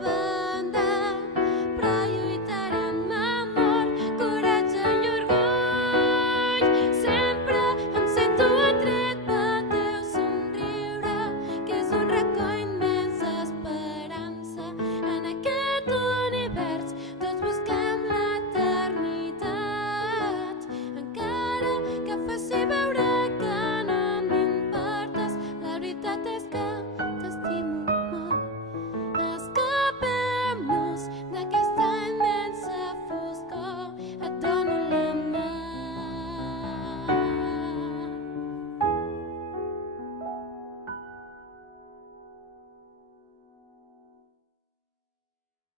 banda, però lluitarem amb amor, coratge i orgull. Sempre em sento atret pel teu somriure, que és un racó immens d'esperança. En aquest univers tots busquem l'eternitat, encara que faci veure que no m'importes, la veritat